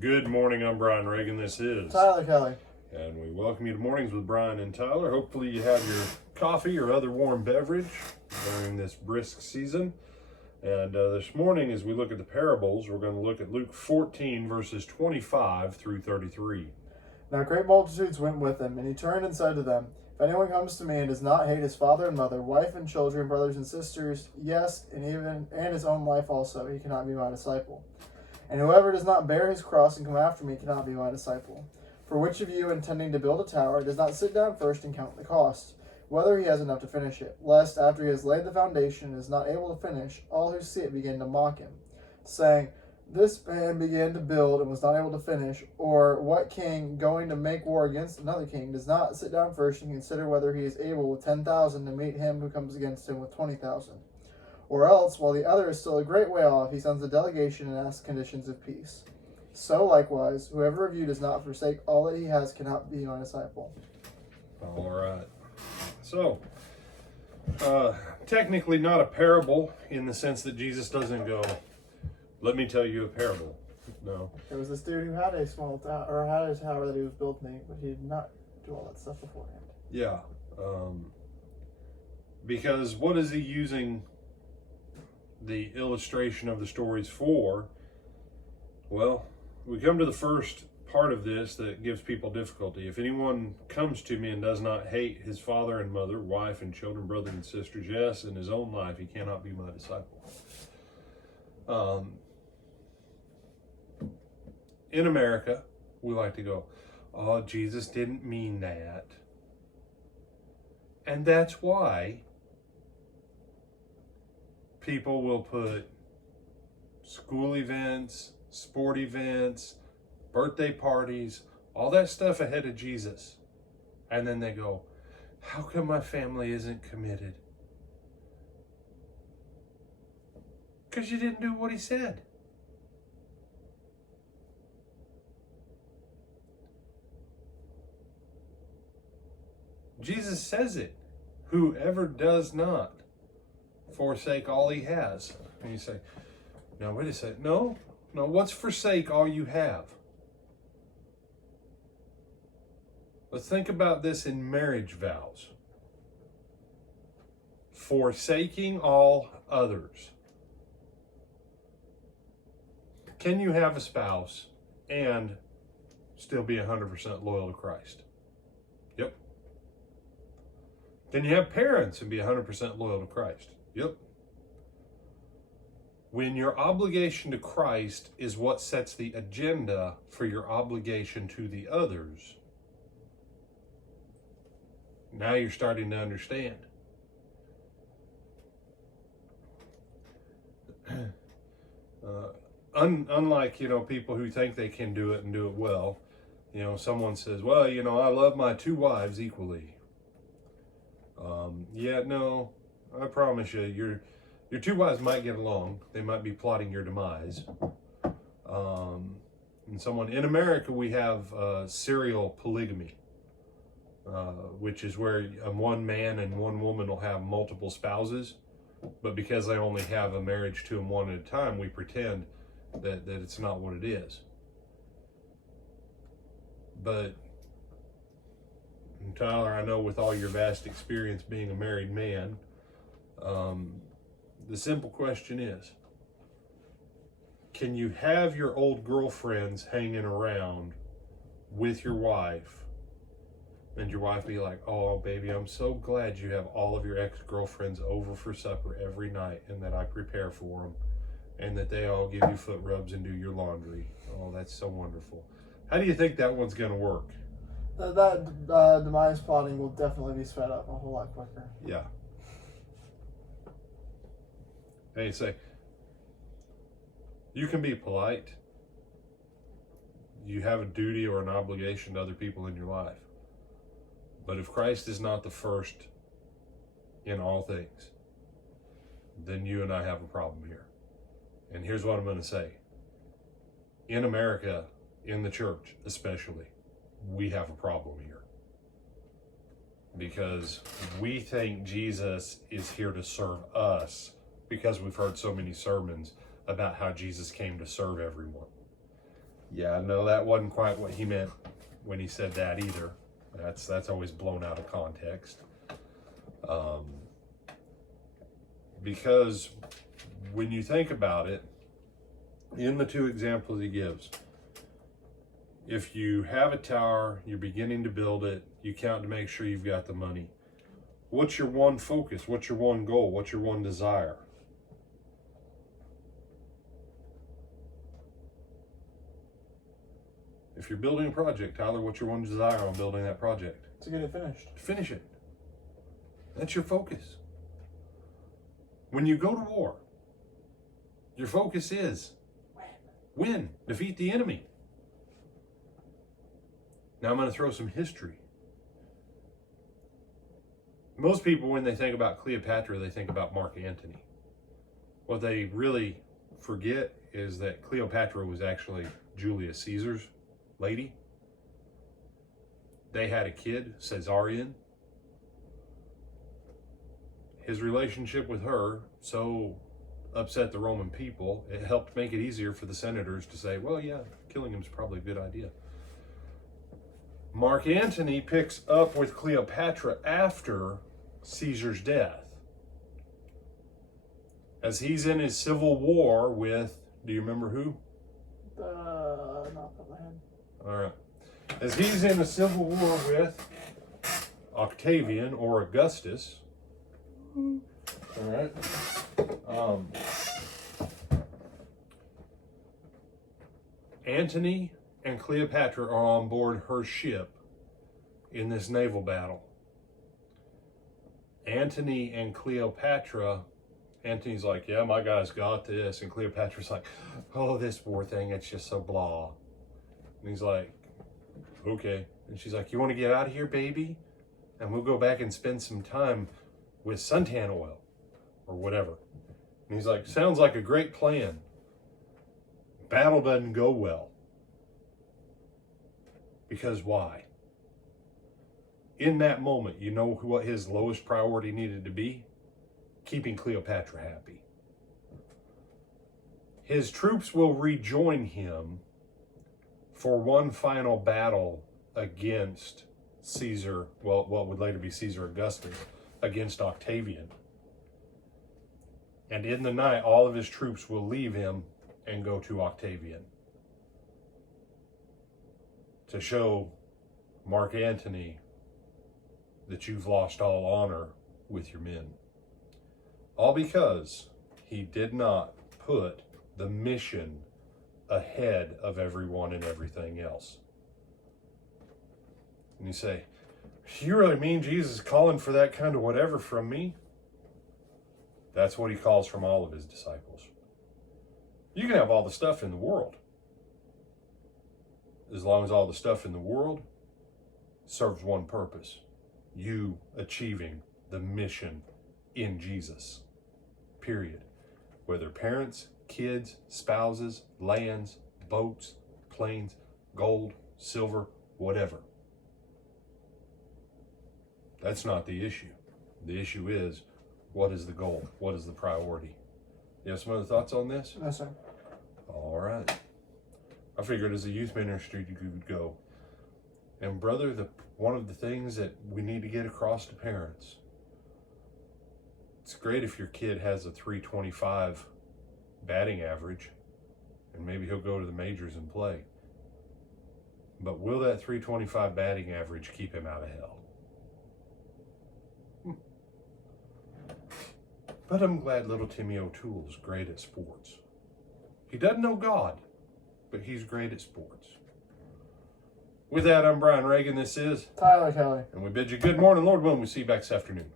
Good morning, I'm Brian Reagan. This is Tyler Kelly. And we welcome you to Mornings with Brian and Tyler. Hopefully you have your coffee or other warm beverage during this brisk season. And this morning, as we look at the parables, we're going to look at Luke 14, verses 25 through 33. Now great multitudes went with him, and he turned and said to them, If anyone comes to me and does not hate his father and mother, wife and children, brothers and sisters, yes, and his own life also, he cannot be my disciple. And whoever does not bear his cross and come after me cannot be my disciple. For which of you, intending to build a tower, does not sit down first and count the cost, whether he has enough to finish it, lest after he has laid the foundation and is not able to finish, all who see it begin to mock him, saying, This man began to build and was not able to finish. Or what king, going to make war against another king, does not sit down first and consider whether he is able with 10,000 to meet him who comes against him with 20,000? Or else, while the other is still a great way off, he sends a delegation and asks conditions of peace. So likewise, whoever of you does not forsake all that he has cannot be my disciple. All right. So, technically not a parable in the sense that Jesus doesn't go, let me tell you a parable. No. There was this dude who had a small tower, or had a tower that he was building, but he did not do all that stuff beforehand. Yeah. Because what is he using the illustration of the stories for? Well, we come to the first part of this that gives people difficulty. If anyone comes to me and does not hate his father and mother, wife and children, brothers and sisters, yes, in his own life, he cannot be my disciple. In America, we like to go, oh, Jesus didn't mean that. And that's why people will put school events, sport events, birthday parties, all that stuff ahead of Jesus. And then they go, how come my family isn't committed? Because you didn't do what he said. Jesus says it. Whoever does not forsake all he has. And you say, no, wait a second. No, what's forsake all you have? Let's think about this in marriage vows. Forsaking all others. Can you have a spouse and still be 100% loyal to Christ? Yep. Can you have parents and be 100% loyal to Christ? Yep. When your obligation to Christ is what sets the agenda for your obligation to the others, now you're starting to understand. Unlike, people who think they can do it and do it well, someone says, well, I love my two wives equally. No, I promise you, your two wives might get along. They might be plotting your demise. In America, we have serial polygamy, which is where one man and one woman will have multiple spouses. But because they only have a marriage to them one at a time, we pretend that it's not what it is. But Tyler, I know with all your vast experience being a married man, the simple question is, can you have your old girlfriends hanging around with your wife and your wife be like, oh, baby, I'm so glad you have all of your ex-girlfriends over for supper every night and that I prepare for them and that they all give you foot rubs and do your laundry. Oh, that's so wonderful. How do you think that one's going to work? That demise plotting will definitely be sped up a whole lot quicker. Yeah. And you say, you can be polite. You have a duty or an obligation to other people in your life. But if Christ is not the first in all things, then you and I have a problem here. And here's what I'm going to say. In America, in the church especially, we have a problem here. Because we think Jesus is here to serve us because we've heard so many sermons about how Jesus came to serve everyone. Yeah, no, that wasn't quite what he meant when he said that either. That's always blown out of context. Because when you think about it, in the two examples he gives, if you have a tower, you're beginning to build it, you count to make sure you've got the money. What's your one focus? What's your one goal? What's your one desire? If you're building a project, Tyler, what's your one desire on building that project? To get it finished. To finish it. That's your focus. When you go to war, your focus is win, defeat the enemy. Now I'm going to throw some history. Most people, when they think about Cleopatra, they think about Mark Antony. What they really forget is that Cleopatra was actually Julius Caesar's lady. They had a kid, Caesarion. His relationship with her so upset the Roman people, it helped make it easier for the senators to say, well, yeah, killing him's probably a good idea. Mark Antony picks up with Cleopatra after Caesar's death, as he's in his civil war with, do you remember who? Not the land. All right. As he's in a civil war with Octavian or Augustus. All right. Antony and Cleopatra are on board her ship in this naval battle. Antony and Cleopatra, Antony's like, yeah, my guy's got this. And Cleopatra's like, oh, this war thing, it's just so blah. And he's like, okay. And she's like, you want to get out of here, baby? And we'll go back and spend some time with suntan oil or whatever. And he's like, sounds like a great plan. Battle doesn't go well. Because why? In that moment, you know what his lowest priority needed to be? Keeping Cleopatra happy. His troops will rejoin him for one final battle against Caesar, well, what would later be Caesar Augustus, against Octavian. And in the night, all of his troops will leave him and go to Octavian to show Mark Antony that you've lost all honor with your men. All because he did not put the mission ahead of everyone and everything else. And you say, you really mean Jesus is calling for that kind of whatever from me? That's what he calls from all of his disciples. You can have all the stuff in the world, as long as all the stuff in the world serves one purpose: you achieving the mission in Jesus. Period. Whether parents, kids, spouses, lands, boats, planes, gold, silver, whatever. That's not the issue. The issue is, what is the goal? What is the priority? You have some other thoughts on this? No, sir. All right. I figured as a youth ministry you could go. And brother, one of the things that we need to get across to parents, it's great if your kid has a 325 batting average, and maybe he'll go to the majors and play. But will that 325 batting average keep him out of hell? But I'm glad little Timmy O'Toole's great at sports. He doesn't know God, but he's great at sports. With that, I'm Brian Reagan. This is Tyler Kelly. And we bid you good morning, Lord willing. We'll see you back this afternoon.